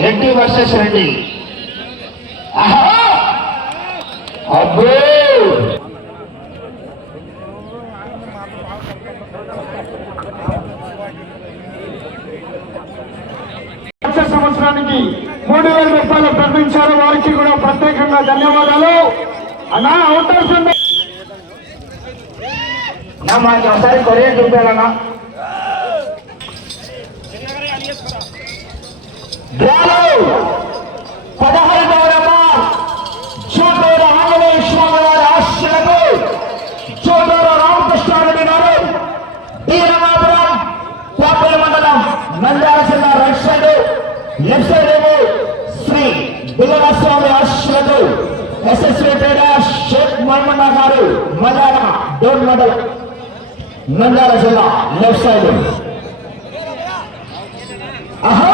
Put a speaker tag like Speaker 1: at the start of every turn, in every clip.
Speaker 1: Reddy versus Reddy! అబ్బో!
Speaker 2: సంవత్సరానికి మూడు వేల రూపాయలు ప్రకటించారు. వారికి కూడా ప్రత్యేకంగా ధన్యవాదాలు. అన్నా అవుతారు
Speaker 1: నా మాకు ఒకసారి కొరియర్ చూపాలన్నా పదహైదవ నెంబర్ చోటూరు ఆంజనేయ స్వామి వారి ఆశలకు చోటూరు రామకృష్ణారెడ్డి గారు వీరమాపురం కోపల మండలం నంద్యాల జిల్లా రైట్ సైడ్ లెఫ్ట్ సైడ్ ఏమో శ్రీ బిల్లవస్వామి ఆశలకు ఎస్ఎస్వి ట్రేడర్ షేక్ మహమ్మద్ గారు మల్లాడ డోన్ మండలం నంద్యాల జిల్లా లెఫ్ట్ సైడ్ ఆహా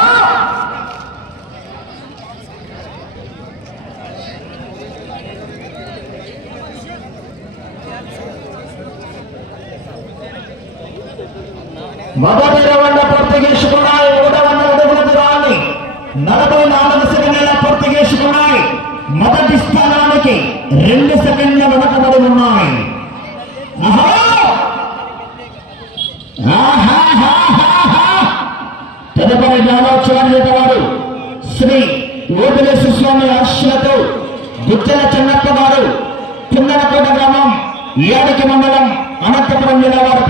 Speaker 1: మొదటి రౌండ్ పూర్తి చేసుకున్నాయి ఒకటో వందల అడుగుల దూరాన్ని నలభై నాలుగు సెకండ్ల పూర్తి చేసుకున్నాయి మొదటి స్థానానికి రెండు సెకండ్ల వెనకబడి ఉన్నాయి. తదుపరి జ్ఞానోత్సవాన్ని వారు శ్రీ ఓపిలేశ్వర స్వామి ఆశలతో గుచ్చల చెన్నప్ప గారు కిందనకోట గ్రామం ఏడకి మండలం అనంతపురం జిల్లా వారు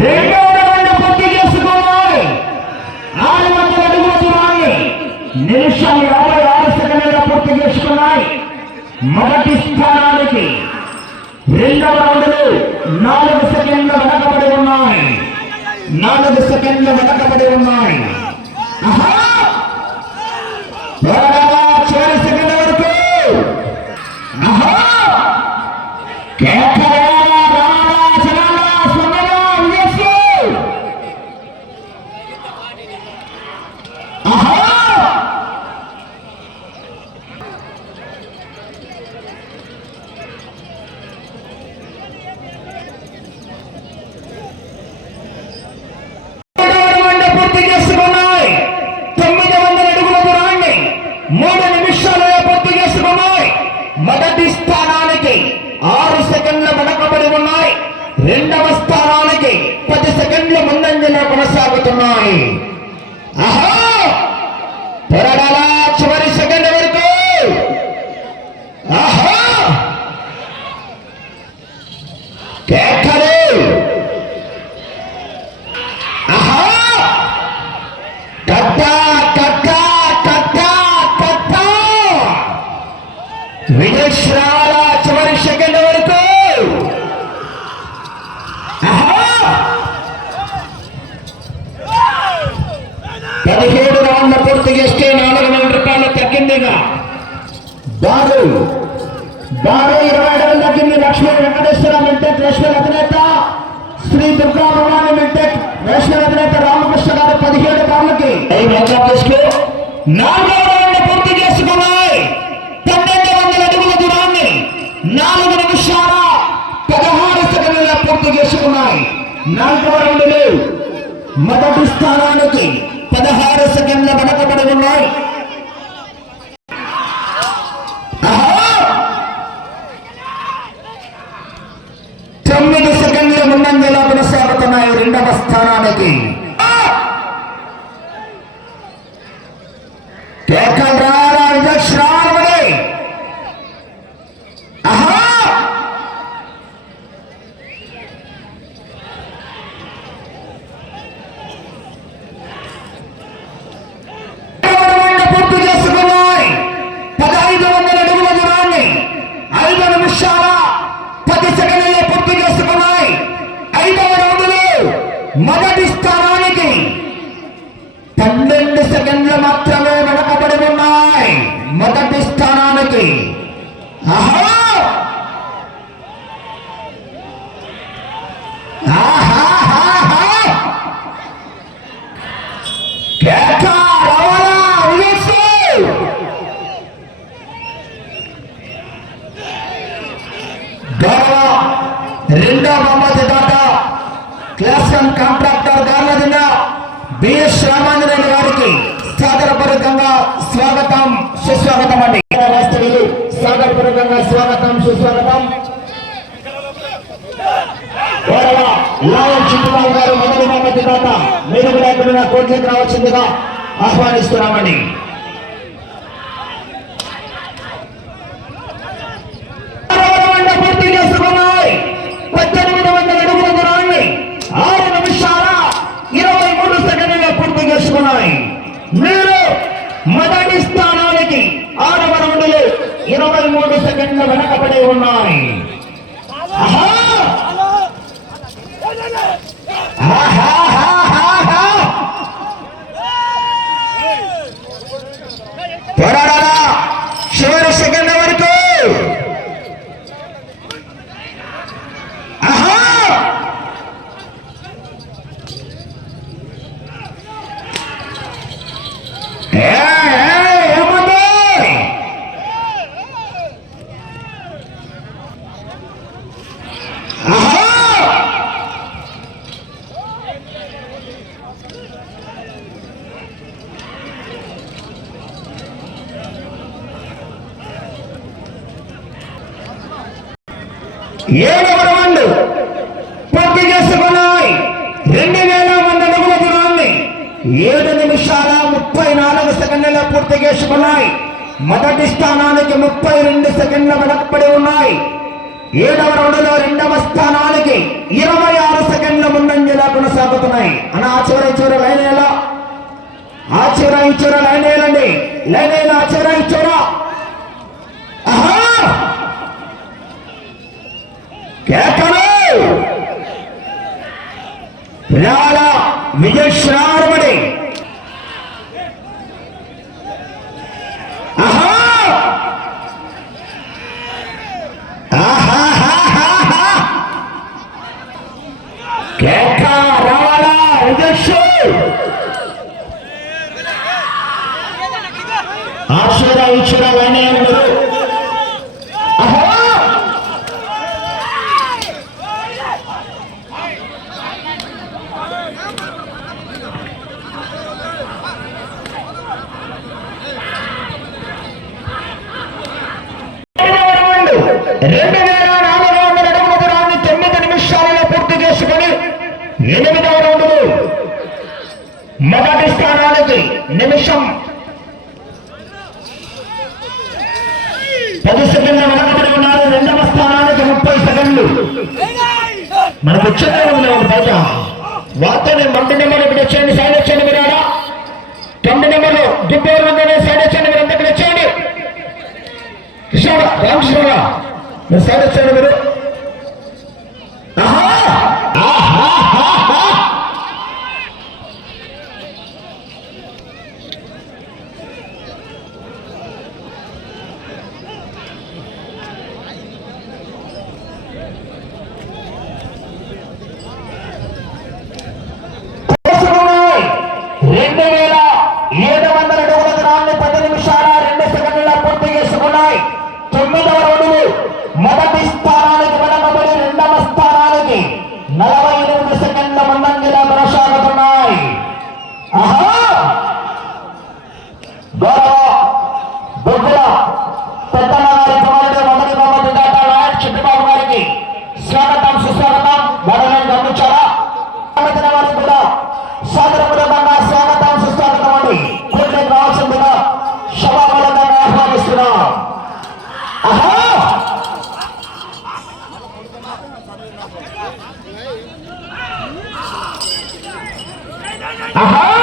Speaker 1: రెండవ రౌండ్ పూర్తి చేసుకోవాలి ఆరు వందల అడుగుల దూరాన్ని నిమిషం యాభై ఆరు సెకండ్లుగా పూర్తి చేసుకున్నాయి. మొదటి స్థానానికి రెండవ రౌండ్లు నాలుగు సెకండ్ల వెనకబడి ఉన్నాయి. నాలుగు సెకండ్ల వెనకబడి ఉన్నాయి ఆహా! త్వరగా చివరి సెకండ్ వరకు ఆహా! కేకలేలా రాలా శరాలా స్పందన విజయశ్రీ! ఆహా! వంద పూర్తి చేసుకున్నాయి తొమ్మిది వందల అడుగుల దూరాన్ని మూడు నిమిషాలలో పూర్తి చేసుకున్నాయి మొదటి స్థానానికి ఆరు సెకండ్ల వెనకబడి ఉన్నాయి రెండవ స్థానానికి పది సెకండ్ల ముందంజలో కొనసాగుతున్నాయి ఆహా పొరడాల చివరి సెకండ్ వరకు ఆహా కేకలు ఆహా కట్ట కట్ట కట్ట కట్ట విదేశాల చివరి సెకండ్ వరకు ఆహా పదిహేడు రౌండ్ల పూర్తి చేస్తే నాలుగు వేల రూపాయలు తగ్గిందిగా బారు బారు ఇరవై అడుగులు తగ్గింది లక్ష్మీ వెంకటేశ్వర మింటెక్ లక్ష్మీ అధినేత శ్రీ దుర్గా భవాని మింటెక్ లక్ష్మీ అధినేత రామకృష్ణ గారు పదిహేడు బార్లకి నాలుగవ రౌండ్ పూర్తి చేసుకున్నాయి. పన్నెండు వందల అడుగుల దూరాన్ని నాలుగు నిమిషాల పదహారు సెకండ్ల పూర్తి చేసుకున్నాయి. నాలుగవ రౌండ్లు మొదటి స్థానానికి పదహారు సెకండ్ల వెనకబడి ఉన్నాయి. తొమ్మిది సెకండ్ల ముందంజలో కొనసాగుతున్నాయి రెండవ స్థానానికి. acabar సుస్వాగతం గౌరవ గారు మొదటి దాత మీరు కూడా కోట్లకు రావాల్సిందిగా ఆహ్వానిస్తున్నామండి. పూర్తి చేసుకున్నాయి. పద్దెనిమిది వందల అడుగుల దూరాన్ని ఆరు నిమిషాల ఇరవై మూడు సెకండ్లుగా పూర్తి చేసుకున్నాయి. మీరు మొదటి ఇరవై మూడు సెకండ్ల వెనకబడి ఉన్నాయి ఆహా! ఆహాహాహాహా! పోరాడాలా చివరి సెకండ్ వరకు ఆహా! ఏ, ఏ, ఏముంది? ఆహా! ఏడవ రౌండ్ పూర్తి చేసుకున్నాయి. రెండు వేల వంద అడుగుల దూరాన్ని ఏడు నిమిషాల ముప్పై నాలుగు సెకండ్ల పూర్తి చేసుకున్నాయి. మొదటి స్థానానికి ముప్పై రెండు సెకండ్ల వెనకబడి ఉన్నాయి. ఏడవ రౌండ్లో రెండవ స్థానానికి ఇరవై ఆరు సెకండ్ల ముందంజలా కొనసాగుతున్నాయి. అన్న ఆ చివర లైన్ ఎలా ఆ చివర ఈ చివర లైన్ వేయాలండి. లైన్ వేయాలి? ఆ చివర. லாலா விஜய் ஸ்ராரமணி రెండు వేల నాలుగు వందల అడుగుల దూరాన్ని తొమ్మిది నిమిషాలలో పూర్తి చేసుకుని ఎనిమిదవ రౌండ్లు మొదటి స్థానానికి నిమిషం పది సెకండ్లు వెనకబడి ఉన్నారు. రెండవ స్థానానికి ముప్పై సెకండ్లు. మనకు వచ్చేదే ఉంది ఒక బయట వార్తని మంటి నెంబర్ ఇక్కడ వచ్చేయండి సైడ్ వచ్చేయండి మీరు ఆడ తొమ్మిది నెంబర్ దిబ్బేరు సైడ్ వచ్చేయండి మీరు అంతా ఇక్కడ వచ్చేయండి కృష్ణ రామకృష్ణ ఎస్ఆర్ఎస్ సైడ్ మీరు ఆహా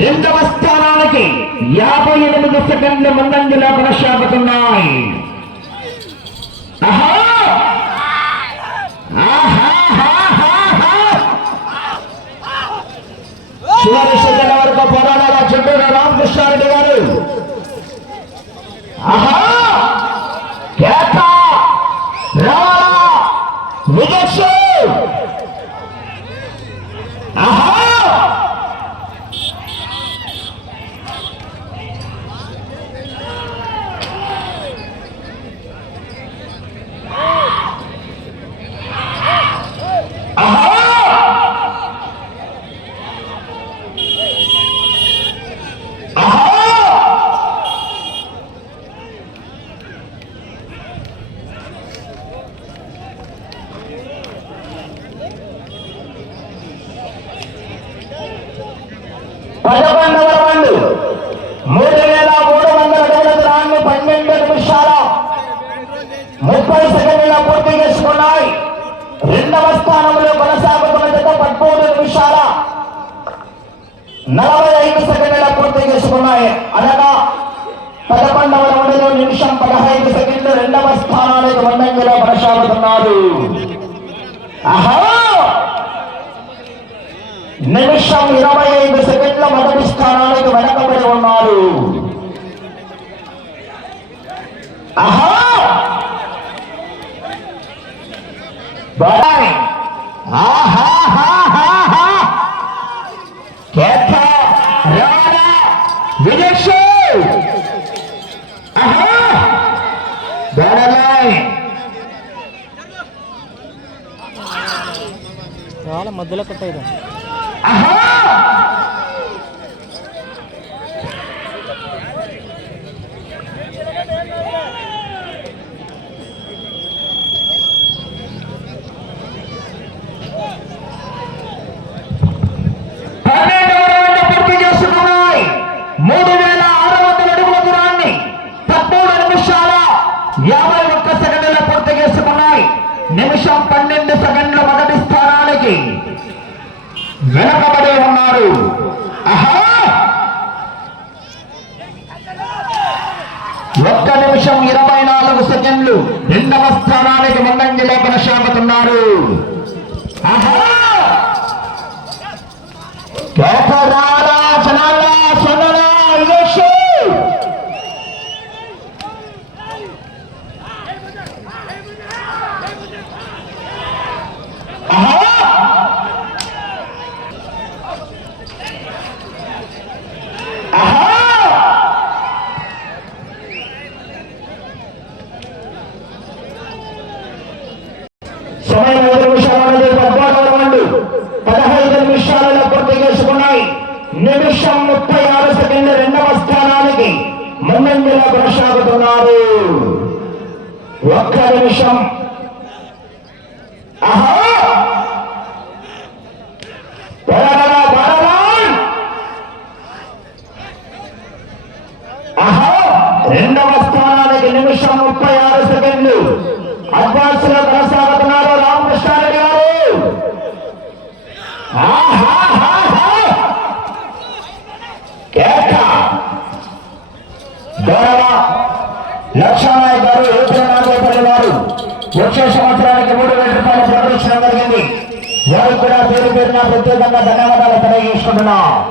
Speaker 1: రెండవ స్థానానికి యాభై ఎనిమిది సెకండ్ల ముందంజలో కొనసాగుతున్నాయి చివరి సెకండ్ వరకు పోరాడాల చెడ్డ రామకృష్ణారెడ్డి గారు? ఆహా రెండవ స్థానంలో కొనసాగుతున్న జత పద్మూడు నిమిషాల నలభై ఐదు సెకండ్ల పూర్తి చేసుకున్నాయి. అనగా పదకొండవ రౌండ్లో నిమిషం పదహైదు సెకండ్లు రెండవ స్థానానికి ముందంజలో కొనసాగుతున్నారు. నిమిషం ఇరవై ఐదు సెకండ్ల మొదటి స్థానానికి వెనకబడి ఉన్నారు. ఆహా బాయ్. ఆహా.
Speaker 3: మధ్యలో కట్టేయడం
Speaker 1: ఆహా. పన్నెండవ రౌండ్ పూర్తి చేసుకున్నాయి మూడు వేల ఆరు వందల అడుగుల దూరాన్ని పదమూడు నిమిషాల యాభై ఒక్క సెకండ్ల పూర్తి చేసుకున్నాయి. నిమిషం పన్నెండు సెకండ్ల మొదటి స్థానానికి వెనకబడి ఉన్నారు. ఒక్క నిమిషం ఇరవై నాలుగు సెకండ్లు రెండవ స్థానానికి ముందంజలో కొనసాగుతున్నారు. ఆహా కేకరాలా జనాలా సొనలా ఇలేషు ఆహా ఆహా సమయం ఐదు నిమిషాలు పద్నాలుగు రౌండ్లు పదహైదు నిమిషాలలో పూర్తి చేసుకున్నాయి నిమిషం ముప్పై ఆరు సెకండ్ల రెండవ స్థానానికి ముందంజలో కొనసాగుతున్నారు ఒక్క నిమిషం ఆహా బరబరా, బరబరా. ఆహా రెండవ స్థానానికి నిమిషం ముప్పై ఆరు సెకండ్లు అడ్వాన్స్లో కొనసాగుతున్నారు రామకృష్ణారెడ్డి గారు ఆహాహాహా. కేక. గౌరవ లక్ష్మణాయ్ గారు ఏపీ నాగోపల్లి వారు వచ్చే సంవత్సరానికి మూడు వేల రూపాయలు ప్రకటించడం జరిగింది వారు కూడా పేరు పేరున ప్రత్యేకంగా ధన్యవాదాలు తెలియజేసుకుంటున్నాం.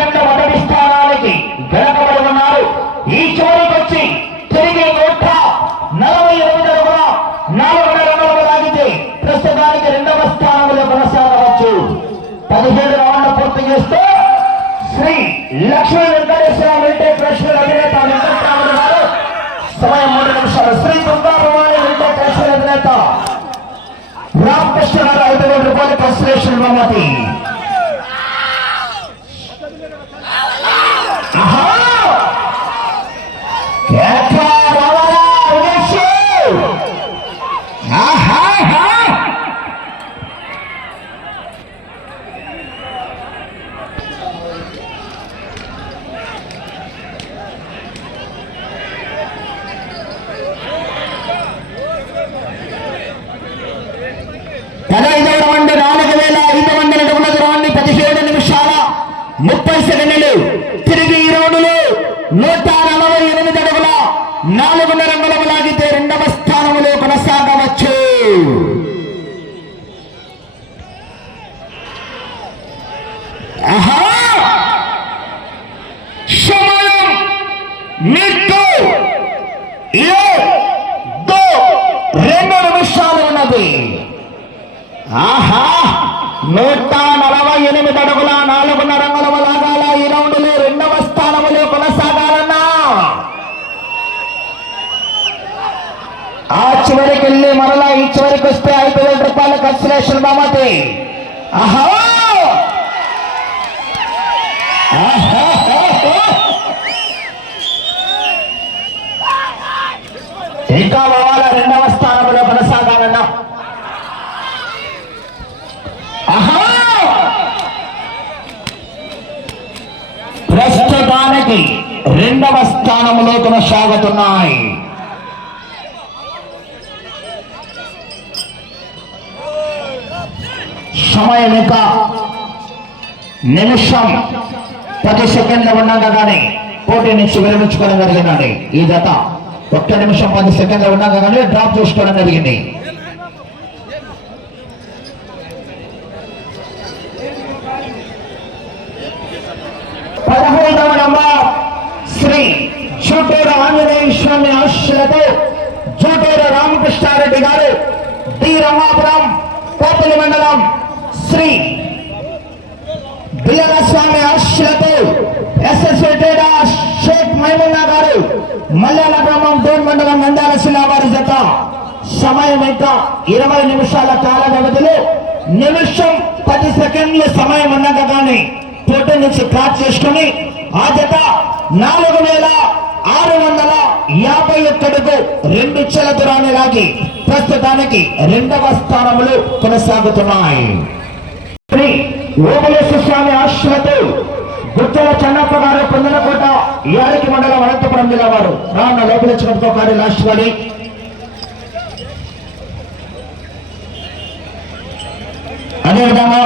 Speaker 1: ముప్పై మొదటి స్థానానికి వెనకబడి ఉన్నారు ఈ చివరికి వచ్చి తిరిగి నూట నలభై ఎనిమిది అడుగుల నాలుగున్నర అడుగులు లాగితే ప్రస్తుతానికి రెండవ స్థానంలో కొనసాగవచ్చు. పదిహేడు రౌండ్లు పూర్తి చేస్తే శ్రీ లక్ష్మీ వెంకటేశ్వర వెంకటేశ్వర లక్ష్మీ అధినేత వెంకటరాముడు గారు సమయం మూడు నిమిషాలు. శ్రీ దుర్గా భవాని వెంకటేశ్వర అధినేత రామకృష్ణ గారు ఐదు వేల రూపాయలు కన్సలేషన్ బహుమతి. ఇంకా వాళ్ళ రెండవ స్థానంలో కొనసాగాలన్నా. ప్రస్తుతానికి రెండవ స్థానంలో కొనసాగుతున్నాయి. సమయం ఇంకా నిమిషం. పది సెకండ్లు ఉండగా కానీ పోటీ నుంచి విరమించుకోవడం జరిగిందండి ఈ జత ఒక్క నిమిషం పది సెకండ్లు ఉండగా కానీ డ్రాప్ చేసుకోవడం జరిగింది. పదహైదవ నంబర్ శ్రీ చోటూరు ఆంజనేయ స్వామి ఆశ్రతో చోటూరు రామకృష్ణారెడ్డి గారు డి. రమాపురం కోపలి మండలం శ్రీ స్వామి ఆశలతో ఎస్ఎస్ఏ షేక్ మైమున్నా గారు మల్యాల గ్రామం డోన్ మండలం మండల శిలా వారి జత. సమయం ఇంకా ఇరవై నిమిషాల కాల వ్యవధిలో నిమిషం పది సెకండ్ల సమయం ఉండగా కానీ పోటీ నుంచి క్రాచ్ చేసుకుని ఆ జత నాలుగు వేల ఆరు వందల యాభై ఒక్కడుకు రెండు చెల దూరాన్ని లాగి ప్రస్తుతానికి రెండవ స్థానంలో కొనసాగుతున్నాయి. ఓబలేశ్వర స్వామి ఆశ్రతు గుజ్జల చెన్నప్ప గారు పొందలకోట ఏడికి మండలం అనంతపురం జిల్లా వారు. రాన్న లోపలించడంతో కానీ లాస్ట్ కానీ అదేవిధంగా